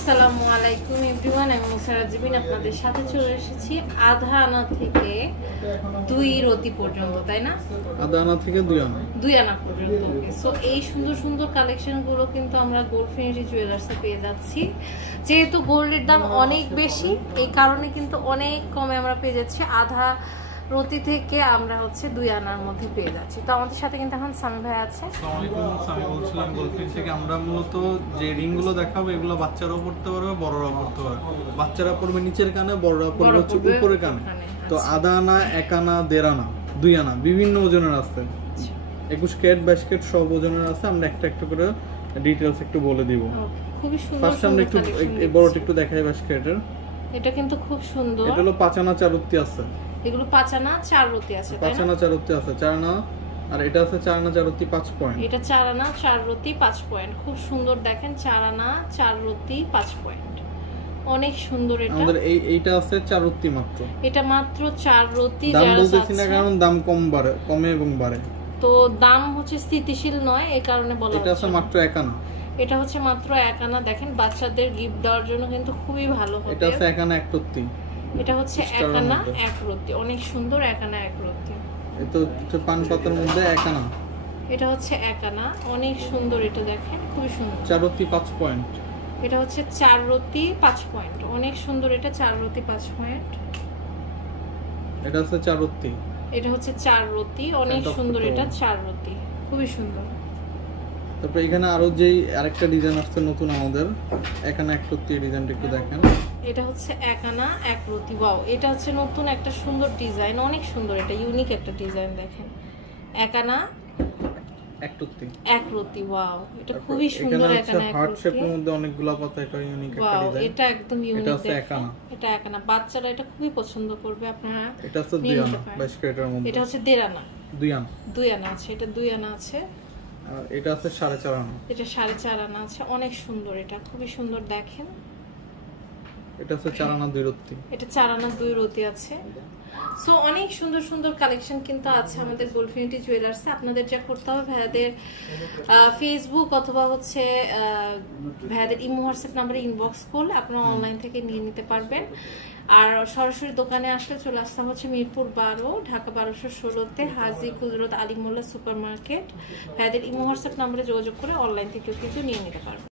আসসালামু আলাইকুম এভরিওয়ান, আমি মুসারাত জিবিন আপনাদের সাথে চলে এসেছি আধা আনা থেকে 2 রতি পর্যন্ত, তাই না? আধা আনা থেকে 2 আনা পর্যন্ত। সো এই সুন্দর সুন্দর কালেকশনগুলো কিন্তু আমরা গোল্ড ফিনিশি জুয়েলার্সে পেয়ে যাচ্ছি। যেহেতু গোল্ডের দাম অনেক বেশি, এই কারণে কিন্তু অনেক কমে আমরা পেয়ে যাচ্ছি। আধা রতি থেকে আমরা 2 আনার মধ্যে পেয়ে যাচ্ছি। তো আমাদের সাথে কিন্তু এখন সামি ভাই আছে। আসসালামু আলাইকুম। আমি বলছিলাম গোল্ড ফিনিশ থেকে আমরা মূলত যে রিংগুলো দেখাবো এগুলো বাচ্চারাও পড়তে পারবে, বড়রাও পড়তে পারবে। বাচ্চারা পড়বে নিচের কানে, বড়রা পড়বে হচ্ছে উপরের কানে। তো আধা আনা, 1 আনা, 1.5 আনা, 2 আনা বিভিন্ন ওজনের আছে। 21 ক্যারেট 22 ক্যারেট সব ওজনের আছে। আমরা একটা একটা করে ডিটেইলস একটু বলে দিব। খুবই সুন্দর। ফার্স্ট আমরা একটু বড়টা একটু দেখাই 22 ক্যারেটের। এটা কিন্তু খুব সুন্দর। এটা হলো 5 আনা 4 রতি আছে। এগুলো 5 আনা 4 রতি আছে, তাই না? 5 আনা 4 রতি আছে, 4 আনা, আর এটা আছে 4 আনা 4 রতি 5 পয়েন্ট। এটা 4 আনা 4 রতি 5 পয়েন্ট। খুব সুন্দর, দেখেন 4 আনা 4 রতি 5 পয়েন্ট, অনেক সুন্দর। এটা আমাদের এইটা আছে 4 রতি মাত্র। এটা মাত্র 4 রতি। দাম বলতেছি না কারণ দাম কমে এবং বাড়ে। তো দাম হচ্ছে স্থিতিশীল নয়, এই কারণে বলা হচ্ছে। এটা আছে মাত্র 1 আনা। এটা হচ্ছে মাত্র 1 আনা। দেখেন বাচ্চাদের গিফট দেওয়ার জন্য কিন্তু খুবই ভালো হবে। এটা আছে 1 আনা 1 রতি। এটা হচ্ছে 1 আনা 1 রতি, অনেক সুন্দর। 1 আনা 1 রতি। এটা হচ্ছে পান পাতার মধ্যে 1 আনা। এটা হচ্ছে 1 আনা, অনেক সুন্দর। এটা দেখেন খুবই সুন্দর। 4 রতি 5 পয়েন্ট। এটা হচ্ছে 4 রতি 5 পয়েন্ট, অনেক সুন্দর। এটা 4 রতি 5 পয়েন্ট। এটা আছে 4 রতি। এটা হচ্ছে 4 রতি, অনেক সুন্দর। এটা 4 রতি, খুবই সুন্দর। তারপর এখানে আরো যেই আরেকটা ডিজাইন আসছে নতুন আমাদের, 1 আনা 1 রতি ডিজাইনটা একটু দেখেন। এটা হচ্ছে 1 আনা 1 রতি। ওয়াও, এটা হচ্ছে নতুন একটা সুন্দর ডিজাইন, অনেক সুন্দর। এটা ইউনিক একটা ডিজাইন, দেখেন 1 আনা 1 রতি 1 রতি। ওয়াও, এটা খুবই সুন্দর। 1 আনা 1 হার্ট রতি শেপের মধ্যে অনেকগুলো পাতা, এটা ইউনিক একটা ডিজাইন। এটা একদম ইউনিক। এটা আছে 1 আনা। এটা 1 আনা, বাচ্চারা এটা খুবই পছন্দ করবে। আপনারা এটা আছে 2 আনা 22 ক্যারেটের মধ্যে। এটা হচ্ছে 1.5 আনা 2 আনা 2 আনা আছে। এটা 2 আনা আছে। আর এটা আছে 4.5 আনা। এটা 4.5 আনা আছে, অনেক সুন্দর। এটা খুবই সুন্দর, দেখেন। এটা আছে 4 আনা 2 রতি। এটা 4 আনা 2 রতি আছে। সো অনেক সুন্দর সুন্দর কালেকশন কিন্তু আছে আমাদের গোল্ডফিনিটি জুয়েলার্সে। আপনাদের যা করতে হবে, ভাইয়াদের ফেসবুক অথবা ভাইয়াদের ইমো হোয়াটসঅ্যাপ নাম্বারে ইনবক্স করলে আপনারা অনলাইন থেকে নিয়ে নিতে পারবেন। আর সরাসরি দোকানে আসলে চলে আসতে হচ্ছে মিরপুর 12, ঢাকা 1216-তে হাজি কুদরত আলী মোল্লা সুপার মার্কেট। ভাইয়াদের ইমো হোয়াটসঅ্যাপ নাম্বারে যোগাযোগ করে অনলাইন থেকেও কিন্তু নিয়ে নিতে পারবেন।